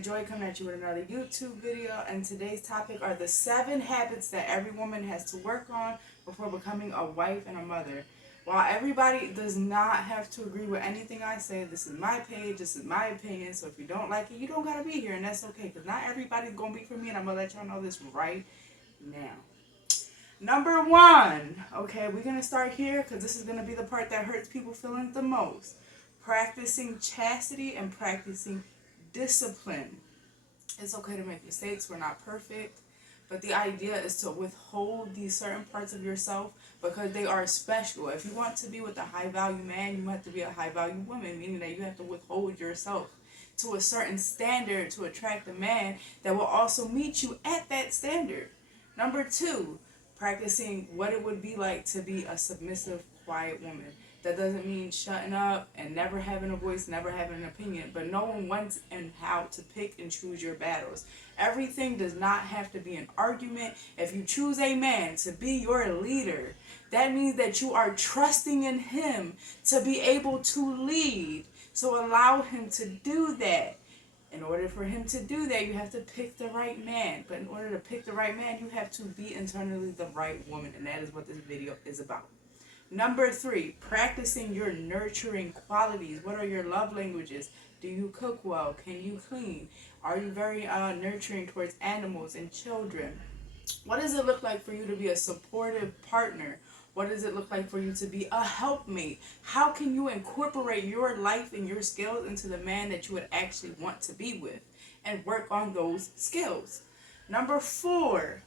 Joy coming at you with another YouTube video, and today's topic are the 7 habits that every woman has to work on before becoming a wife and a mother. While everybody does not have to agree with anything I say, this is my page, this is my opinion, so if you don't like it, you don't gotta be here, and that's okay, because not everybody's gonna be for me, and I'm gonna let y'all know this right now. Number 1, okay, we're gonna start here, because this is gonna be the part that hurts people feelings the most. Practicing chastity and practicing discipline. It's okay to make mistakes. We're not perfect. But the idea is to withhold these certain parts of yourself because they are special. If you want to be with a high value man, you have to be a high value woman, meaning that you have to withhold yourself to a certain standard to attract a man that will also meet you at that standard. Number 2, practicing what it would be like to be a submissive, quiet woman. That doesn't mean shutting up and never having a voice, never having an opinion, but knowing when and how to pick and choose your battles. Everything does not have to be an argument. If you choose a man to be your leader, that means that you are trusting in him to be able to lead. So allow him to do that. In order for him to do that, you have to pick the right man. But in order to pick the right man, you have to be internally the right woman. And that is what this video is about. Number 3, practicing your nurturing qualities. What are your love languages? Do you cook well? Can you clean? Are you very nurturing towards animals and children? What does it look like for you to be a supportive partner? What does it look like for you to be a helpmate? How can you incorporate your life and your skills into the man that you would actually want to be with and work on those skills? Number 4,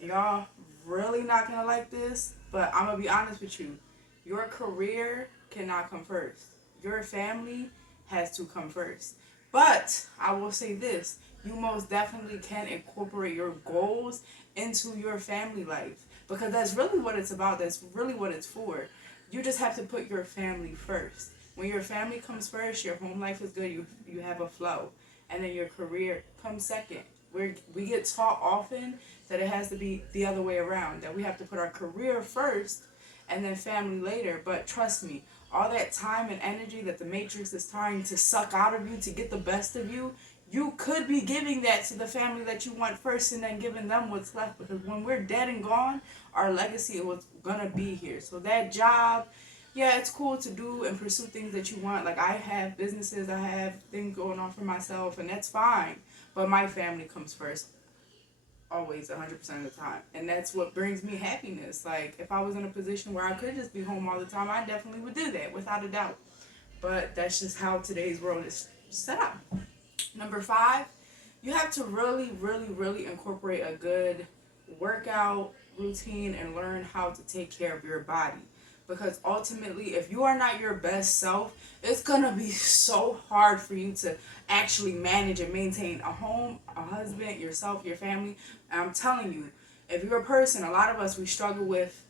y'all really not gonna like this, but I'm gonna be honest with you. Your career cannot come first. Your family has to come first. But I will say this, you most definitely can incorporate your goals into your family life, because that's really what it's about. That's really what it's for. You just have to put your family first. When your family comes first, your home life is good. You have a flow, and then your career comes second. We get taught often that it has to be the other way around, that we have to put our career first and then family later. But trust me, all that time and energy that the Matrix is trying to suck out of you to get the best of you, you could be giving that to the family that you want first and then giving them what's left, because when we're dead and gone, our legacy was gonna be here. So that job, yeah, it's cool to do and pursue things that you want. Like, I have businesses, I have things going on for myself, and that's fine. But my family comes first, always, 100% of the time. And that's what brings me happiness. Like, if I was in a position where I could just be home all the time, I definitely would do that, without a doubt. But that's just how today's world is set up. Number 5, you have to really, really, really incorporate a good workout routine and learn how to take care of your body. Because ultimately, if you are not your best self, it's going to be so hard for you to actually manage and maintain a home, a husband, yourself, your family. And I'm telling you, if you're a person, a lot of us, we struggle with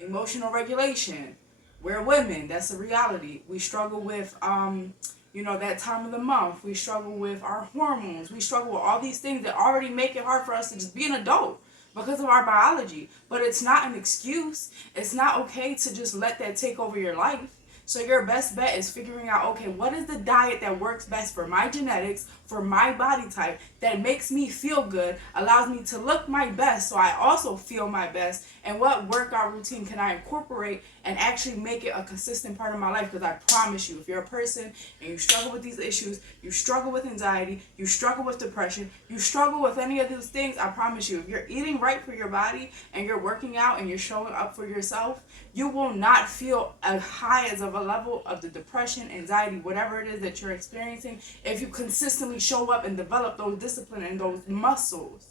emotional regulation. We're women, that's a reality. We struggle with, that time of the month. We struggle with our hormones. We struggle with all these things that already make it hard for us to just be an adult because of our biology. But it's not an excuse. It's not okay to just let that take over your life. So your best bet is figuring out, okay, what is the diet that works best for my genetics, for my body type, that makes me feel good, allows me to look my best so I also feel my best, and what workout routine can I incorporate and actually make it a consistent part of my life? Because I promise you, if you're a person and you struggle with these issues, you struggle with anxiety, you struggle with depression, you struggle with any of those things, I promise you, if you're eating right for your body and you're working out and you're showing up for yourself, you will not feel as high as of a level of the depression, anxiety, whatever it is that you're experiencing, if you consistently show up and develop those discipline and those muscles.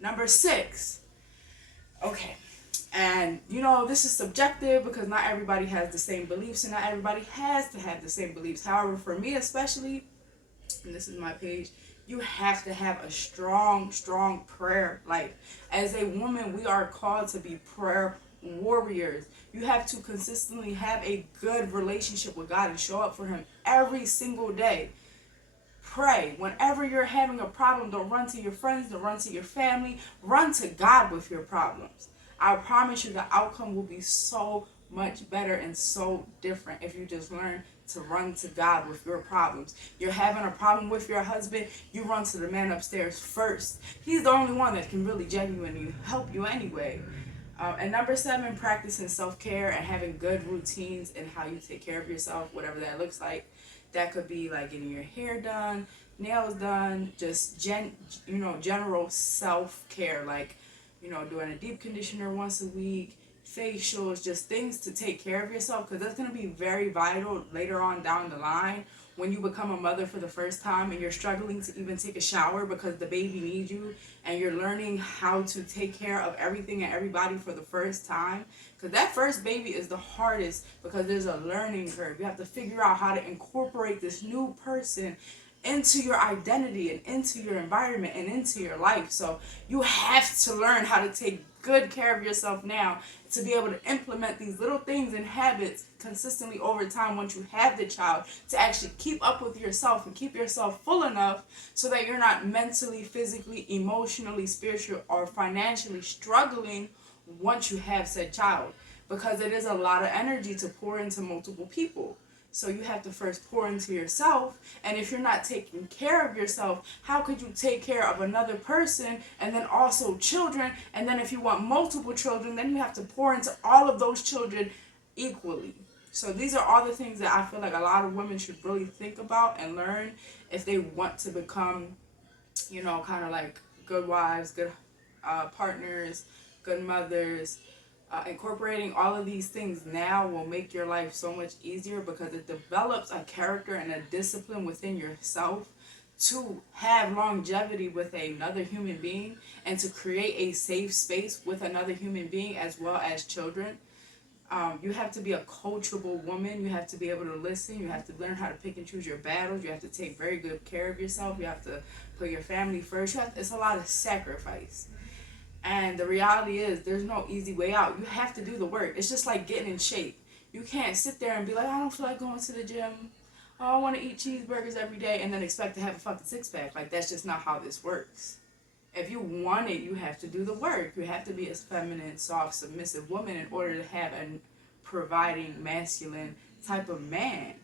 Number 6, okay, and this is subjective because not everybody has the same beliefs and not everybody has to have the same beliefs. However, for me especially, and this is my page, you have to have a strong prayer life. As a woman, we are called to be prayer warriors. You have to consistently have a good relationship with God and show up for him every single day. Pray. Whenever you're having a problem, don't run to your friends, don't run to your family, run to God with your problems. I promise you the outcome will be so much better and so different if you just learn to run to God with your problems. You're having a problem with your husband, you run to the man upstairs first. He's the only one that can really genuinely help you anyway. And number 7, practicing self-care and having good routines in how you take care of yourself, whatever that looks like. That could be like getting your hair done, nails done, just general self-care, like, doing a deep conditioner once a week, facials, just things to take care of yourself, because that's going to be very vital later on down the line when you become a mother for the first time and you're struggling to even take a shower because the baby needs you, and you're learning how to take care of everything and everybody for the first time. Because that first baby is the hardest, because there's a learning curve. You have to figure out how to incorporate this new person into your identity and into your environment and into your life. So you have to learn how to take good care of yourself now to be able to implement these little things and habits consistently over time once you have the child, to actually keep up with yourself and keep yourself full enough so that you're not mentally, physically, emotionally, spiritually, or financially struggling once you have said child, because it is a lot of energy to pour into multiple people. So you have to first pour into yourself, and if you're not taking care of yourself, how could you take care of another person and then also children? And then if you want multiple children, then you have to pour into all of those children equally. So these are all the things that I feel like a lot of women should really think about and learn if they want to become, kind of like good wives, good partners, good mothers. Incorporating all of these things now will make your life so much easier, because it develops a character and a discipline within yourself to have longevity with another human being and to create a safe space with another human being as well as children. You have to be a coachable woman. You have to be able to listen. You have to learn how to pick and choose your battles. You have to take very good care of yourself. You have to put your family first. It's a lot of sacrifice. And the reality is, there's no easy way out. You have to do the work. It's just like getting in shape. You can't sit there and be like, I don't feel like going to the gym. Oh, I want to eat cheeseburgers every day, and then expect to have a fucking six-pack. Like, that's just not how this works. If you want it, you have to do the work. You have to be a feminine, soft, submissive woman in order to have a providing, masculine type of man.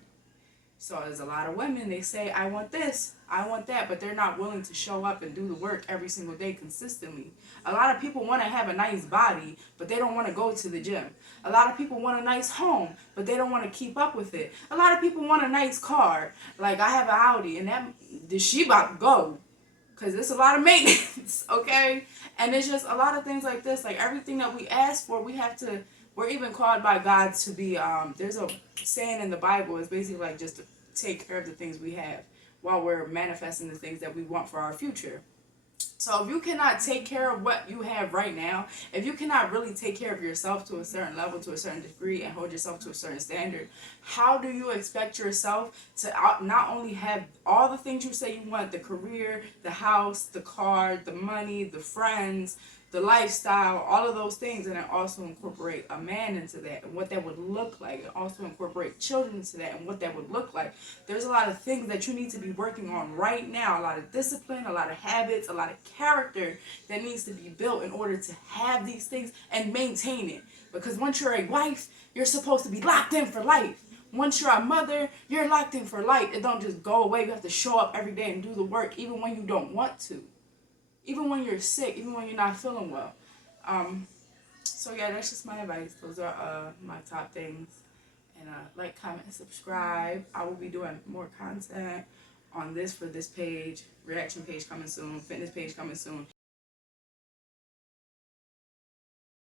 So there's a lot of women, they say, I want this, I want that, but they're not willing to show up and do the work every single day consistently. A lot of people want to have a nice body, but they don't want to go to the gym. A lot of people want a nice home, but they don't want to keep up with it. A lot of people want a nice car. Like, I have an Audi, and the she about to go, because it's a lot of maintenance, okay? And it's just a lot of things like this. Like, everything that we ask for, we're even called by God to be, there's a saying in the Bible, it's basically like just to take care of the things we have while we're manifesting the things that we want for our future. So if you cannot take care of what you have right now, if you cannot really take care of yourself to a certain level, to a certain degree, and hold yourself to a certain standard, how do you expect yourself to not only have all the things you say you want, the career, the house, the car, the money, the friends, the lifestyle, all of those things, and then also incorporate a man into that and what that would look like, and also incorporate children into that and what that would look like? There's a lot of things that you need to be working on right now, a lot of discipline, a lot of habits, a lot of character that needs to be built in order to have these things and maintain it. Because once you're a wife, you're supposed to be locked in for life. Once you're a mother, you're locked in for life. It don't just go away. You have to show up every day and do the work, even when you don't want to. Even when you're sick, even when you're not feeling well. So yeah, that's just my advice. Those are my top things. And like, comment, and subscribe. I will be doing more content on this for this page. Reaction page coming soon. Fitness page coming soon.